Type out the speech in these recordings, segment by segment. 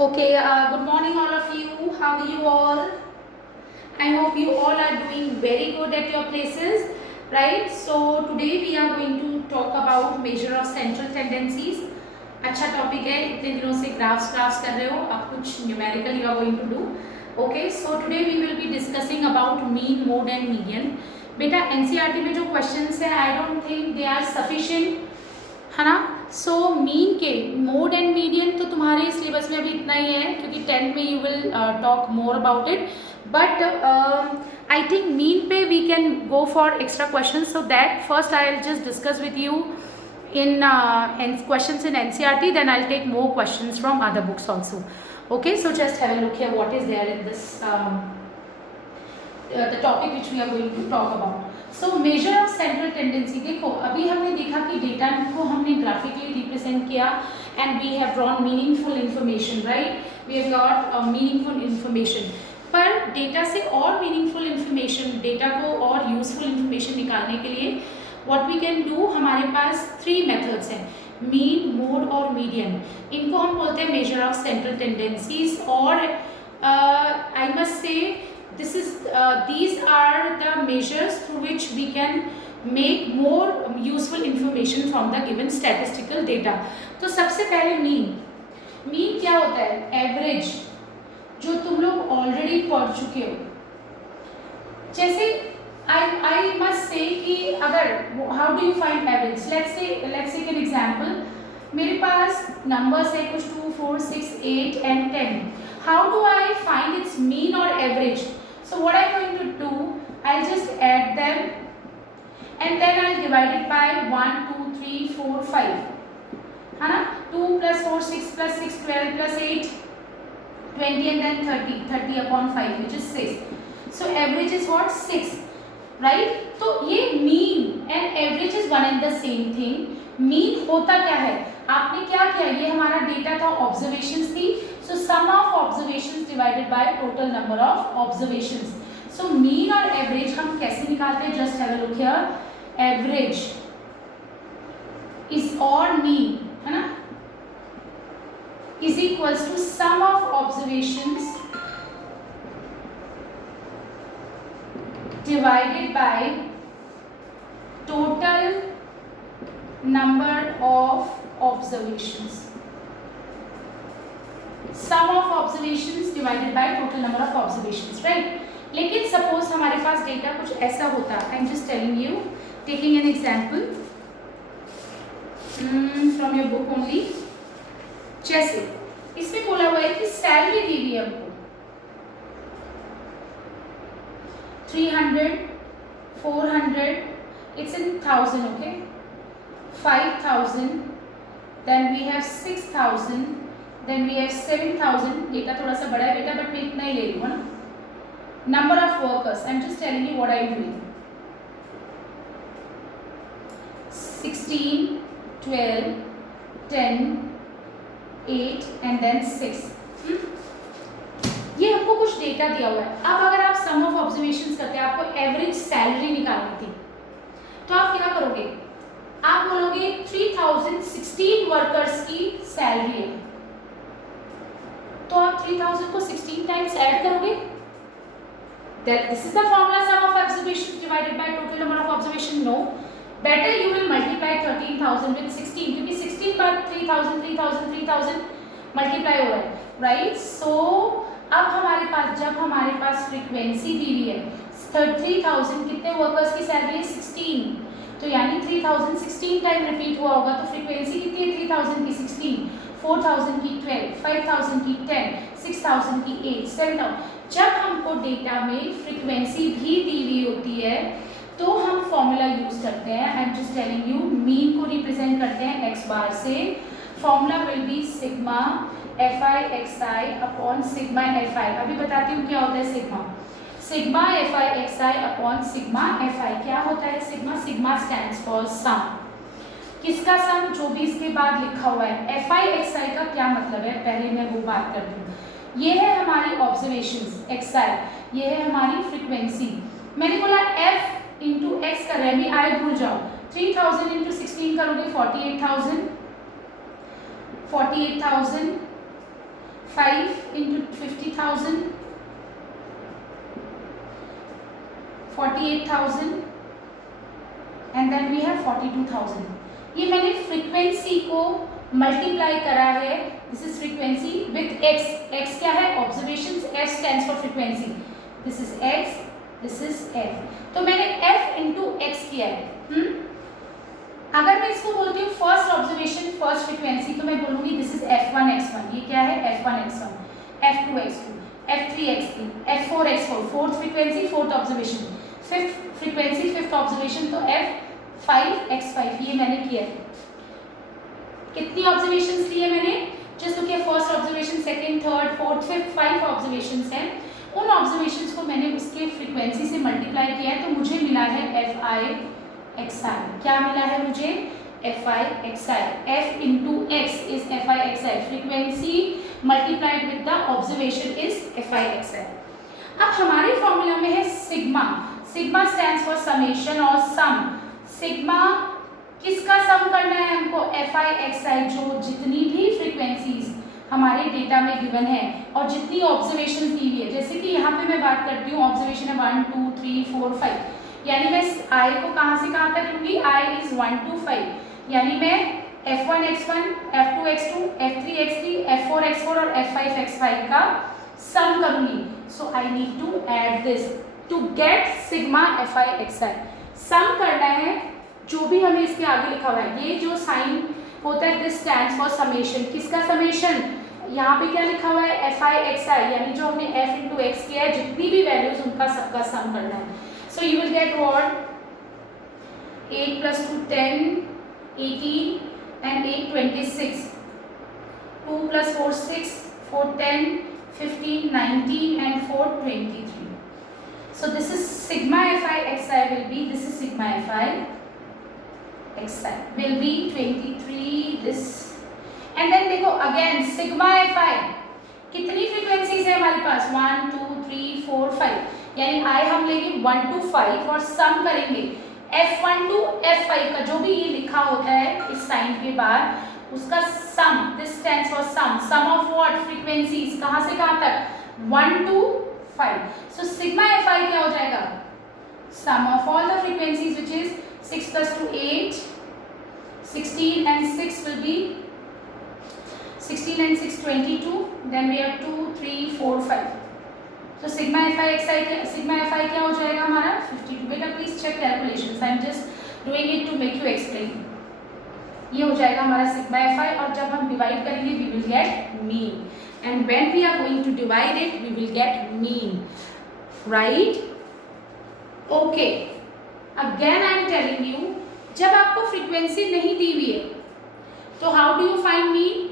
Okay, good morning all of you. How are you all? I hope you all are doing very good at your places, right? So today we are going to talk about measure of central tendencies. अच्छा topic है, इतने दिनों से graphs कर रहे हो, अब कुछ numerical you are going to do. Okay, so today we will be discussing about mean, mode and median. बेटा एनसीईआरटी में जो क्वेश्चंस है I don't think they are sufficient, है ना. सो मीन के मोड एंड मीडियन तो तुम्हारे syllabus में अभी इतना ही है, क्योंकि 10th में you will talk more about it. But I think mean पे we can go for extra question. So that first I will just discuss with you in questions in NCERT, then I'll take more questions from other books also. Okay, so just have a look here what is there in this the topic which we are going to talk about. So measure of central tendency. देखो अभी हमने देखा कि data को हमने graphically represent किया and we have drawn meaningful information, right? We have got meaningful information. पर data से और मीनिंगफुल इंफॉर्मेशन, डेटा को और यूजफुल इंफॉर्मेशन निकालने के लिए व्हाट वी कैन डू, हमारे पास 3 मेथड्स हैं, मीन, मोड और मीडियन. इनको हम बोलते हैं मेजर ऑफ सेंट्रल टेंडेंसीज. और I must say this is these are the measures through which we can make more useful information from the given statistical data. तो सबसे पहले मीन क्या होता है? एवरेज, जो तुम लोग ऑलरेडी पढ़ चुके हो. जैसे I must say कि अगर how do you find average? Let's take an example. मेरे पास numbers है कुछ 2, 4, 6, 8 and 10. How do I find its mean or average? So what I'm going to do, I'll just add them and then I'll divide it by 1, 2, 3, 4, 5. है ना? 2 plus 4, 6 plus 6, 12 plus 8, 20 and then 30. 30 upon 5 which is 6. So average is what? 6. Right. तो ये mean and average is one and the same thing. Mean होता क्या है? आपने क्या किया, ये हमारा डेटा था, ऑब्जर्वेशंस थी. So sum of observations divided by total number of observations. So mean और एवरेज हम कैसे निकालते हैं? Just have a look here. Average is और मीन, है ना, is equals to sum of observations divided by total number of observations. Sum of observations divided by total number of observations, right? लेकिन suppose हमारे पास data कुछ ऐसा होता, I'm just telling you, taking an example from your book only. जैसे इसमें बोला हुआ है कि सैलरी दी हुई है हमको 300, 400, it's in 1000, okay, 5000, then we have 6000, then we have 7000. Data थोड़ा सा बड़ा है बेटा, बट मैं इतना ही ले लूँ, है ना. Number of workers, I am just telling you what I am doing. 16, 12, 10, 8 and then 6. ये हमको कुछ डेटा दिया हुआ है. अब अगर आप सम ऑफ ऑब्जर्वेशंस करते हैं, आपको एवरेज सैलरी निकालनी थी, तो आप क्या करोगे? आप बोलोगे 3016 वर्कर्स की सैलरी है, तो आप 3000 को 16 टाइम्स ऐड करोगे. That this is the formula, sum of observations divided by total number of observation. No, better you will multiply 13000 with 16, क्योंकि 16 बार 3000 मल्टीप्लाई हो रहा है, राइट. सो अब जब हमारे पास फ्रीक्वेंसी दी हुई है 3000, कितने वर्कर्स की सैलरी है? 16. तो यानी 3000 16 टाइम रिपीट हुआ होगा, तो फ्रीक्वेंसी कितनी है? 3000 की 16, 4000 की 12, 5000 की 10, 6000 की 8, 7000. जब हमको डेटा में फ्रीक्वेंसी भी दी हुई होती है तो हम फॉर्मूला यूज करते हैं. I am just telling you, mean को रिप्रेजेंट करते हैं एक्स बार से. Formula will be sigma fi upon sigma fi. अभी बताती हूँ क्या होता है sigma. Sigma fi upon sigma fi. क्या होता है sigma? Sigma stands for sum. किसका सम? जो भी इसके बाद लिखा हुआ है. fi का क्या मतलब है, पहले मैं वो बात करती हूँ. ये है हमारी ऑब्जर्वेशंस xi, ये है हमारी फ्रीक्वेंसी. मैंने बोला f इंटू एक्स कर रहे हैं, अभी आई भूल जाओ. 3000 इंटू 16 करोगे 48,000. 5 into 50,000, 48,000 and then we have 42,000. ये मैंने फ्रीक्वेंसी को मल्टीप्लाई करा है. This is frequency with x. x क्या है? Observations. f stands for frequency. This is x, this is f. तो मैंने f इंटू x किया है. अगर मैं इसको बोलती हूँ फर्स्ट ऑब्जर्वेशन, फर्स्ट फ्रीक्वेंसी, तो मैं बोलूंगी दिस इज f1 x1. ये क्या है? f1 x1, f2 x2, f3 x3, f4 x4. Fourth frequency, fourth observation. Fifth frequency, fifth observation, तो f5 x5. ये मैंने किया है. कितनी ऑब्जर्वेशंस लिए मैंने? Just look at first observation, second, third, fourth, fifth, 5 observations हैं. उन ऑब्जर्वेशंस को मैंने उसके फ्रीक्वेंसी से मल्टीप्लाई किया है, तो मुझे मिला है fi xi. क्या मिला है मुझे? fi xi. f into x is fi xi. Frequency multiplied with the observation is fi xi. अब हमारे फॉर्मूला में है sigma. Sigma stands for summation और सम. सिग्मा किसका सम करना है हमको? fi xi, जो जितनी भी फ्रीक्वेंसीज हमारे डेटा में गिवन है और जितनी ऑब्जर्वेशन दी हुई है. जैसे कि यहाँ पे मैं बात करती हूँ, ऑब्जर्वेशन है 1 2 3 4 5, यानी मैं i को कहाँ से कहाँ तक लूंगी? i is 1 to 5, यानी मैं f1 x1, f2 x2, f3 x3, f4 x4 और f5 x5 का सम करूंगी. So I need to add this to get sigma fi xi. Sum करना है जो भी हमें इसके आगे लिखा हुआ है. ये जो साइन होता है दिस स्टैंड्स फॉर समेशन. किसका समेशन? यहाँ पे क्या लिखा हुआ है? fi xi, यानी जो हमने f into x किया है, जितनी भी वैल्यूज उनका सबका सम करना है. So you will get what? 8 plus 2 10, 18 and 8 26. 2 plus 4 6, 4 10, 15 19 and 4 23. So this is sigma fi xi will be, this is sigma fi xi will be 23 this. And then देखो again sigma fi कितनी frequencies है हमारे पास? 1 2 3 4 5, यानी i हम लेंगे 1 to 5 और सम करेंगे f1 to f5 का. जो भी ये लिखा होता है इस साइन के बाद उसका sum. This stands for sum. Sum of what? Frequencies. कहाँ से कहाँ तक? 1 to 5. सो सिग्मा fi क्या हो जाएगा? Sum of all the frequencies which is 6 plus 2 8, 16 and 6 will be 16 and 6 22. Then we have 2 3 4 5. So sigma fi xi क्या हो जाएगा हमारा? 52. बेटा please check calculations. I am just doing it to make you explain. ये हो जाएगा हमारा sigma fi और जब हम डिवाइड करेंगे we will get mean. And when we are going to divide it we will get mean. Right? Okay. Again I am telling you, जब आपको फ्रीक्वेंसी नहीं दी हुई है तो how do you find mean?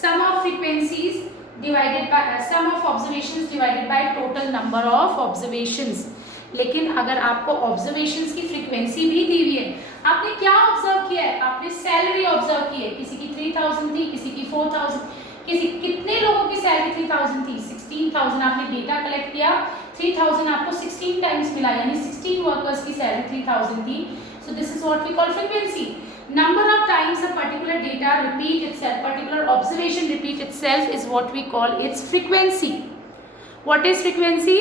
Sum of frequencies divided by sum of observations divided by total number of observations. लेकिन अगर आपको ऑब्जर्वेशंस की फ्रीक्वेंसी भी दी हुई है, आपने क्या ऑब्जर्व किया है? आपने सैलरी ऑब्जर्व की है. किसी की 3000 थी, किसी की 4000, किसी कितने लोगों की सैलरी 3000 थी? 16000. आपने डेटा कलेक्ट किया, 3000 आपको 16 टाइम्स मिला, यानी 16 वर्कर्स की सैलरी 3000 थी. So this is what we call frequency. Number of times a particular data repeat itself, particular observation repeat itself is what we call its frequency. What is frequency?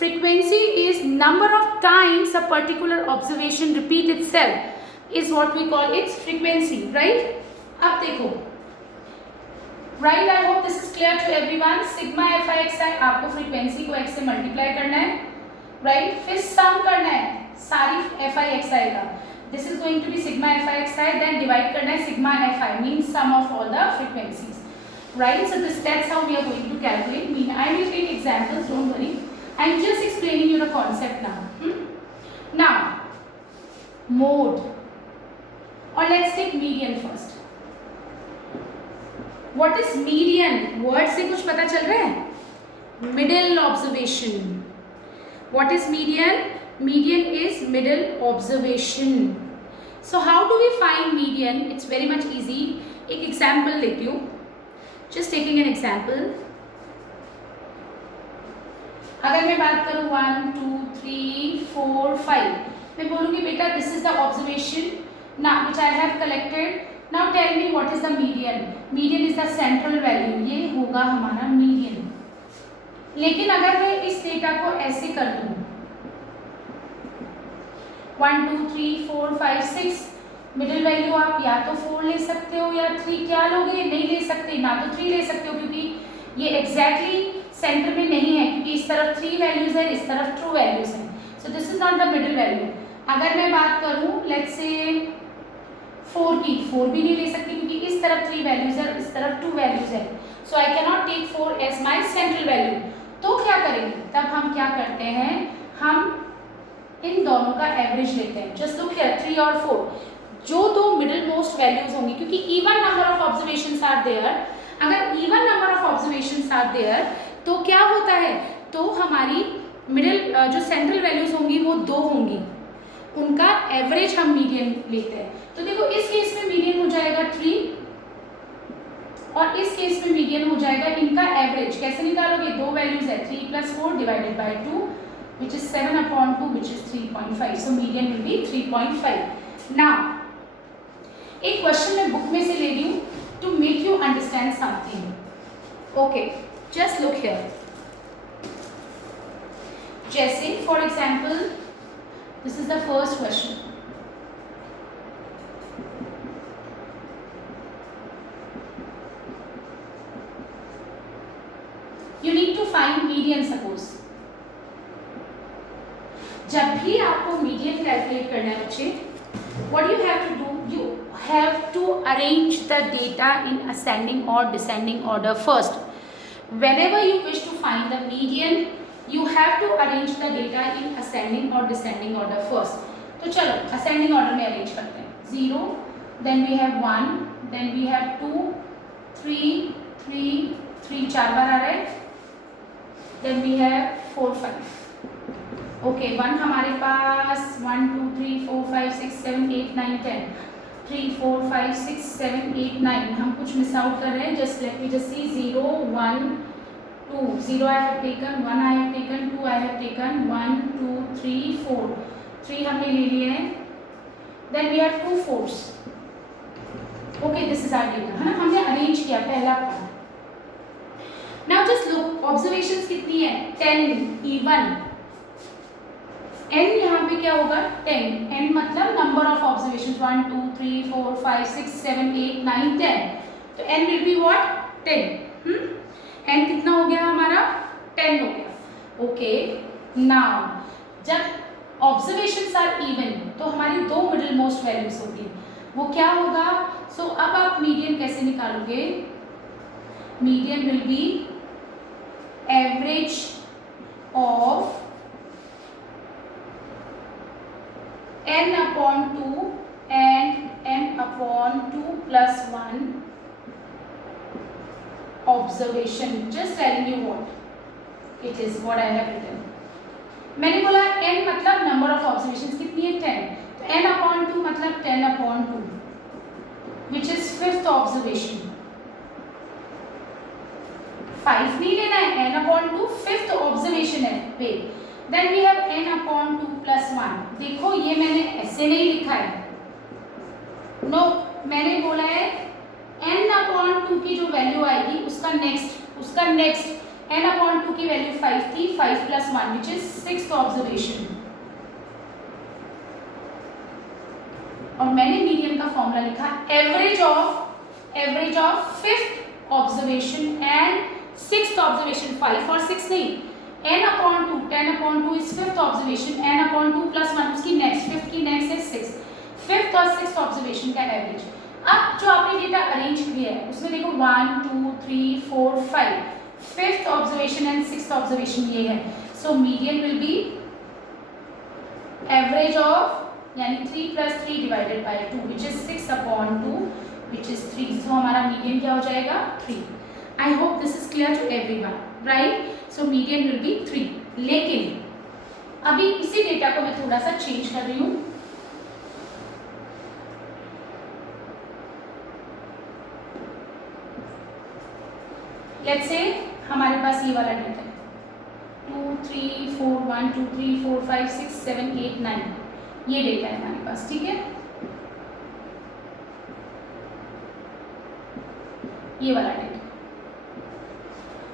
Frequency is number of times a particular observation repeat itself is what we call its frequency. Right? अब देखो. Right? I hope this is clear to everyone. Sigma fi xi आपको frequency को x से multiply करना है. Right? फिर sum करना है सारी fi xi का. This is going to be sigma fi xi, then divide करना है sigma fi, means sum of all the frequencies. Right? So that's how we are going to calculate mean. I will take examples, don't worry. I am just explaining you the concept now. Now, mode. Or let's take median first. What is median? Word से कुछ पता चल रहा है? Middle observation. What is median? Median is middle observation. So how do we find median? It's very much easy. एक example लेती हूँ. Just taking an example. अगर मैं बात करूँ 1 2 3 4 5, मैं बोलूँगी बेटा this is the observation now which I have collected now tell me what is the median. Median is the central value, ये होगा हमारा मीडियन. लेकिन अगर मैं इस डेटा को ऐसे कर दूं 1 2 3 4 5 6, मिडिल वैल्यू आप या तो 4 ले सकते हो या 3. क्या लोगे? नहीं ले सकते, ना तो 3 ले सकते हो क्योंकि ये एग्जैक्टली सेंटर में नहीं है, क्योंकि इस तरफ 3 वैल्यूज है, इस तरफ 2 वैल्यूज है. So this is not the middle value. अगर मैं बात करूं लेट्स से 4 की, 4 भी नहीं ले सकती क्योंकि इस तरफ 3 वैल्यूज है, इस तरफ 2 वैल्यूज है. So I can not take 4 as my central value. तो क्या करेंगे? तब हम क्या करते हैं, हम इन दोनों का एवरेज लेते हैं. जस्ट लुक हियर 3 और 4, जो दो मिडिल मोस्ट वैल्यूज होंगी, क्योंकि even number of observations are there. अगर even number of observations are there तो क्या होता है, तो हमारी मिडिल जो सेंट्रल वैल्यूज होंगी वो 2 होंगी, उनका एवरेज हम मीडियन लेते हैं. तो देखो इस केस में मीडियन हो जाएगा 3 और इस केस में मीडियन हो जाएगा इनका एवरेज. कैसे निकालोगे? 2 वैल्यूज है, 3 + 4 divided by 2 which is 7/2 which is 3.5. so median will be 3.5. now एक क्वेश्चन मैं बुक में से ले रही हूँ to make you understand something. okay, just look here. जैसे for example this is the first question. you need to find median. suppose जब भी आपको मीडियन कैलकुलेट करना है बच्चे, what you have to do, you have to arrange the data in ascending or descending order first. Whenever you wish to find the median, you have to arrange the data in ascending or descending order first. तो चलो ascending order में arrange करते हैं. 0, then we have 1, then we have 2, 3, 3 4 बार आ रहा है, then we have 4 5. Okay 1 हमारे पास 1 2 3 4 5 6 7 8 9 10, 3 4 5 6 7 8 9. हम कुछ मिस आउट कर रहे हैं. Just let me just see 0 1 2, 0 I have taken, 1 I have taken, 2 I have taken, 1 2 3 4, 3 हमने ले लिए हैं. Then we have 2 4s. Okay this is our data, है ना, हमने अरेंज किया पहला part. Now just look observations कितनी है? 10 इवन. n यहाँ पे क्या होगा? 10. n मतलब नंबर ऑफ ऑब्जर्वेशन 1 2 3 4 5 6 7 8 9 10. तो n will be what? 10. n कितना हो गया हमारा? 10 हो गया. ओके नाउ जब ऑब्जर्वेशंस आर इवन तो हमारी 2 मिडिल मोस्ट वैल्यूज होती है. वो क्या होगा? सो अब आप मीडियन कैसे निकालोगे? Median will be average of n/2 and n/2 plus 1 observation. Just telling you what it is, what I have written. मैंने बोला n मतलब नंबर ऑफ ऑब्जर्वेशंस कितनी है? 10. तो n/2 मतलब 10/2 which is 5th observation. 5 नहीं लेना है, n/2 5th observation है. wait, then we have n/2 plus 1. देखो ये मैंने ऐसे नहीं लिखा है, नो मैंने बोला है n/2 की जो वैल्यू आएगी उसका नेक्स्ट n/2 की वैल्यू 5 थी, 5 plus 1 which is 6th observation. और मैंने मीडियन का फॉर्मूला लिखा average of 5th observation and 6th observation. 5 और 6 नहीं, n/2 10/2 is 5th observation, n/2 plus 1 उसकी नेक्स्ट, 5th की नेक्स्ट है 6. 5th और 6th ऑब्जर्वेशन का एवरेज. अब जो आपने डेटा अरेंज किया है उसमें देखो 1 2 3 4 5, 5th observation and 6th observation ये है. So median will be average of यानी 3 + 3 divided by 2 which is 6/2 which is 3. So हमारा मीडियन क्या हो जाएगा? 3. I hope this is clear to everyone, right? So median will be 3. लेकिन अभी इसी डेटा को मैं थोड़ा सा चेंज कर रही हूँ. लेट्स से हमारे पास ये वाला डेटा है 2 3 4 1 2 3 4 5 6 7 8 9. ये डेटा है हमारे पास, ठीक है. ये वाला डेटा।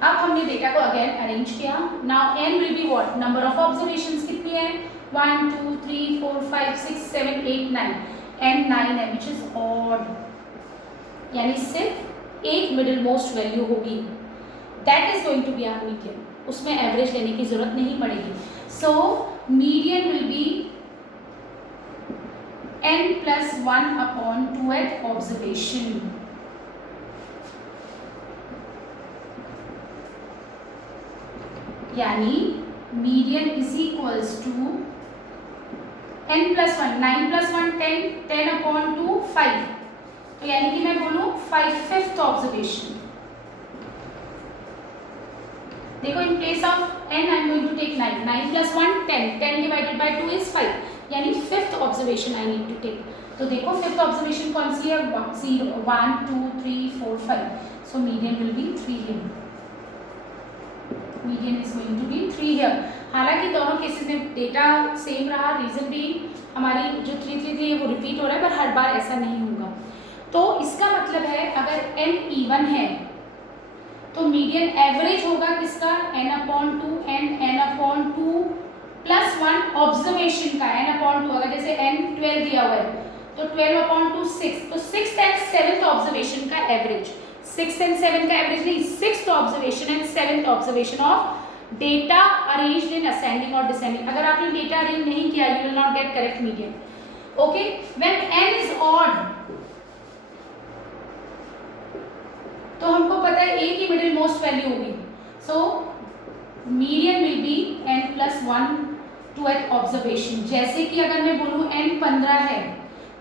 अब हमने डेटा को अगेन अरेंज किया। Now n will be what, number of observations कितनी है, 1 2 3 4 5 6 7 8 9, n 9 है विच इज ऑड, यानी सिर्फ एक मिडिल मोस्ट वैल्यू होगी, that is going to be our median, उसमें एवरेज लेने की जरूरत नहीं पड़ेगी। So median will be n+1 upon 2th observation. यानी median is equals to n+1, 9+1 10, 10 upon 2 5, तो यानी कि मैं बोलूं 5th ऑब्जर्वेशन। देखो in place of n I am going to take 9, 9+1 10, 10 divided by 2 is 5, यानी 5th observation I need to take. तो देखो 5th ऑब्जर्वेशन कौन सी है, 0 1 2 3 4 5, so median will be 3 here, median is going to be 3 here. हालांकि दोनों cases में data same रहा, reason भी हमारी जो 3 3 3 वो रिपीट हो रहा है, पर हर बार ऐसा नहीं होगा। तो इसका मतलब है अगर n इवन है तो मीडियन एवरेज होगा किसका, n/2 n/2 प्लस 1 ऑब्जर्वेशन का, n/2। अगर जैसे n 12 दिया हुआ है तो 12/2 6, तो 6th एंड 7th ऑब्जर्वेशन का एवरेज, 6th एंड 7th का एवरेज नहीं, 6th observation and 7th observation of data arranged in ascending और डिसेंडिंग। अगर आपने डेटा अरेंज नहीं किया you will not gate correct median. Okay, when n is odd तो हमको पता है a की मिडिल मोस्ट वैल्यू होगी, सो median will be n+1 2th observation. जैसे कि अगर मैं बोलूं n 15 है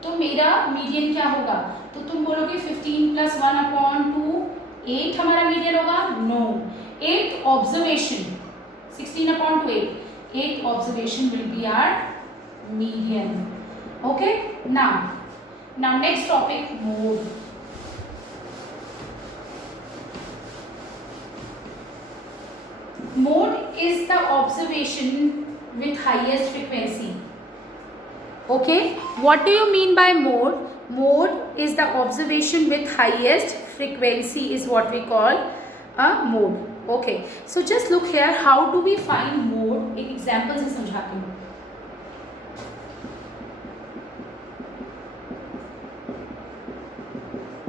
तो मेरा मीडियन क्या होगा, तो तुम बोलोगे 15+1/2 8 हमारा मीडियन होगा, no, 8th observation 16/2 8th observation will be our median. Okay, now next topic, mode. Mode is the observation with highest frequency. Okay, what do you mean by mode? Mode is the observation with highest frequency is what we call a mode. Okay, so just look here, how do we find mode? एक example से समझाती हूँ।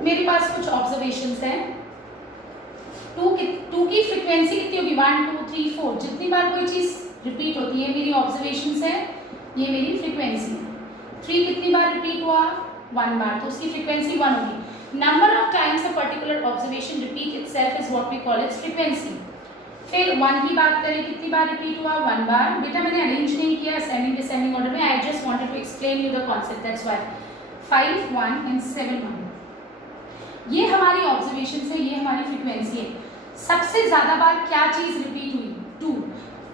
मेरे पास कुछ observations हैं, 2 की frequency कितनी होगी, 1 2 3 4, जितनी बार कोई चीज रिपीट होती है मेरी ऑब्जर्वेशंस है, ये मेरी फ्रीक्वेंसी है। 3 कितनी बार रिपीट हुआ, 1 बार, तो उसकी फ्रीक्वेंसी 1 होगी। Number of times a particular observation repeat itself is what we call its frequency. फिर 1 की बात करें, कितनी बार रिपीट हुआ, 1 बार। बेटा मैंने अरेंज नहीं किया असेंडिंग डिसेंडिंग ऑर्डर में, I just wanted to explain you the concept, that's why 5 1 and 7 1। ये हमारी ऑब्जर्वेशन है, ये हमारी फ्रीक्वेंसी है। सबसे ज्यादा बार क्या चीज रिपीट हुई, 2,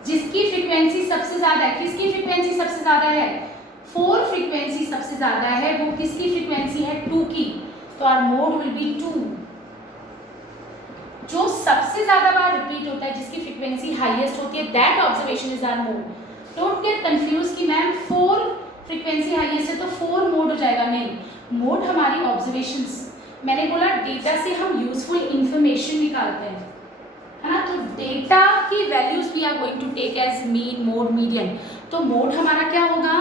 जिसकी फ्रीक्वेंसी सबसे ज्यादा है। किसकी फ्रीक्वेंसी सबसे ज्यादा है, 4 फ्रीक्वेंसी सबसे ज्यादा है, वो किसकी फ्रीक्वेंसी है, 2 की, तो आवर मोड विल बी 2। जो सबसे ज्यादा बार रिपीट होता है, जिसकी फ्रीक्वेंसी हाईएस्ट होती है, that observation is our mode. Don't get confuse कि मैम 4 फ्रीक्वेंसी हाईएस्ट है तो 4 मोड हो जाएगा, नहीं, मोड हमारी ऑब्जर्वेशंस। मैंने बोला डेटा से हम यूजफुल इंफॉर्मेशन निकालते हैं, है ना, तो डेटा की values we are going to take as mean mode median. तो मोड हमारा क्या होगा,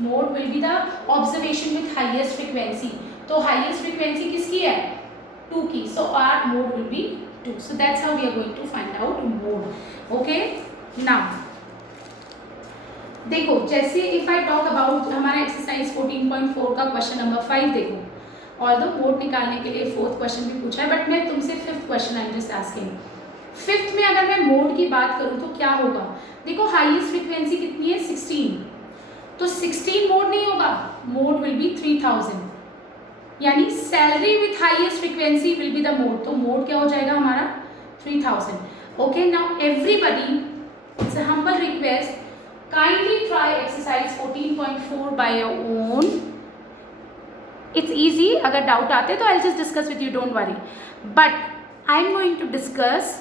mode will be the observation with highest frequency. तो हाईएस्ट फ्रीक्वेंसी किसकी है, 2 की, so our mode will be 2। So that's how we are going to find out mode. Okay, now देखो, जैसे इफ आई टॉक अबाउट हमारा exercise 14.4 का question number 5 देखो, although mode निकालने के लिए 4th क्वेश्चन भी पूछा है, बट मैं तुमसे 5th question I am just asking. 5th में अगर मैं मोड की बात करूं तो क्या होगा, देखो हाईएस्ट फ्रीक्वेंसी कितनी है, 16, तो 16 मोड नहीं होगा, मोड विल बी 3000, यानी salary with highest frequency will be the mode. तो मोड क्या हो जाएगा हमारा, 3000। Okay, now everybody, it's a humble request, kindly try exercise 14.4 by your own. It's easy, अगर डाउट आते तो I just discuss with you, don't worry, but I am going to discuss,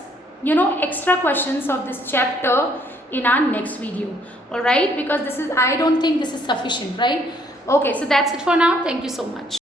extra questions of this chapter in our next video, all right, because I don't think this is sufficient, right? Okay, so that's it for now. Thank you so much.